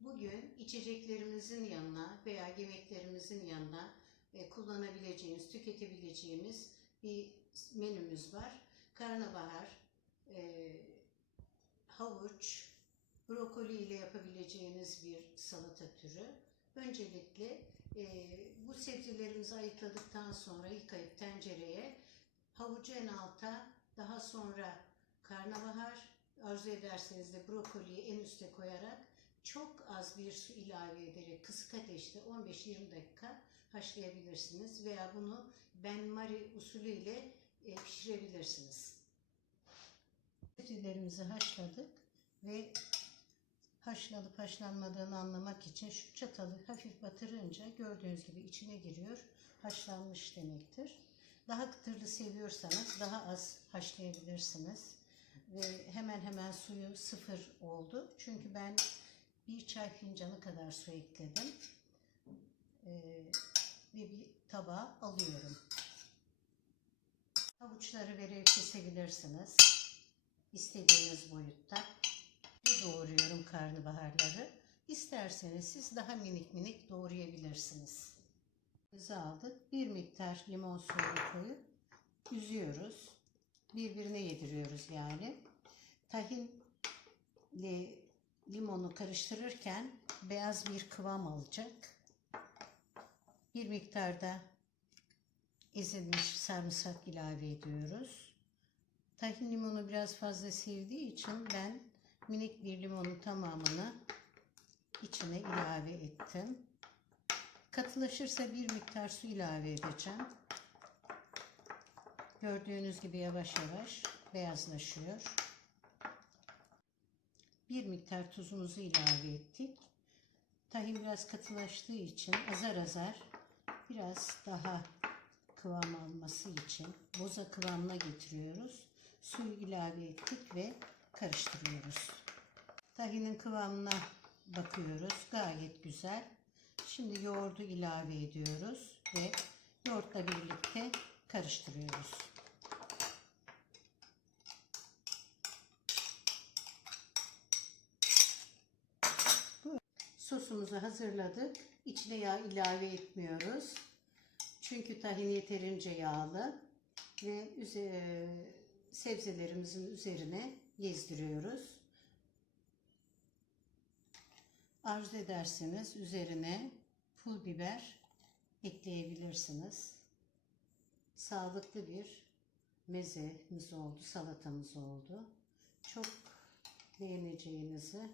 Bugün içeceklerimizin yanına veya yemeklerimizin yanına e, kullanabileceğimiz, tüketebileceğimiz bir menümüz var. Karnabahar, e, havuç, brokoli ile yapabileceğiniz bir salata türü. Öncelikle e, bu sebzelerimizi ayıkladıktan sonra yıkayıp tencereye havucu en alta, daha sonra karnabahar, arzu ederseniz de brokoliyi en üste koyarak çok az bir su ilave ederek kısık ateşte 15-20 dakika haşlayabilirsiniz veya bunu benmari usulü ile e, pişirebilirsiniz. Sebzelerimizi haşladık ve haşlanıp haşlanmadığını anlamak için şu çatalı hafif batırınca gördüğünüz gibi içine giriyor. Haşlanmış demektir. Daha kıtırlı seviyorsanız daha az haşlayabilirsiniz. Ve hemen hemen suyu sıfır oldu. Çünkü ben bir çay fincanı kadar su ekledim. Ee, ve bir tabağa alıyorum. Havuçları vererek kesebilirsiniz. İstediğiniz boyutta. Ve doğruyorum karnabaharları. İsterseniz siz daha minik minik doğrayabilirsiniz. Bizi aldık. Bir miktar limon suyu koyup üzüyoruz. Birbirine yediriyoruz yani. Tahinle limonu karıştırırken beyaz bir kıvam alacak. Bir miktarda ezilmiş sarımsak ilave ediyoruz. Tahin limonu biraz fazla sevdiği için ben minik bir limonun tamamını içine ilave ettim. Katılaşırsa bir miktar su ilave edeceğim. Gördüğünüz gibi yavaş yavaş beyazlaşıyor. Bir miktar tuzumuzu ilave ettik. Tahin biraz katılaştığı için azar azar biraz daha kıvam alması için boza kıvamına getiriyoruz. Suyu ilave ettik ve karıştırıyoruz. Tahinin kıvamına bakıyoruz. Gayet güzel. Şimdi yoğurdu ilave ediyoruz ve yoğurtla birlikte karıştırıyoruz. Sosumuzu hazırladık. İçine yağ ilave etmiyoruz. Çünkü tahin yeterince yağlı ve üze- sebzelerimizin üzerine gezdiriyoruz. Arzu ederseniz üzerine pul biber ekleyebilirsiniz. Sağlıklı bir mezemiz oldu, salatamız oldu. Çok beğeneceğinizi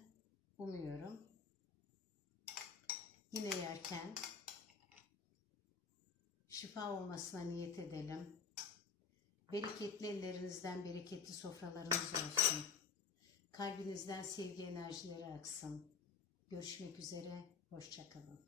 umuyorum. Yine yerken şifa olmasına niyet edelim. Bereketli ellerinizden bereketli sofralarınız olsun. Kalbinizden sevgi enerjileri aksın. Görüşmek üzere, hoşçakalın.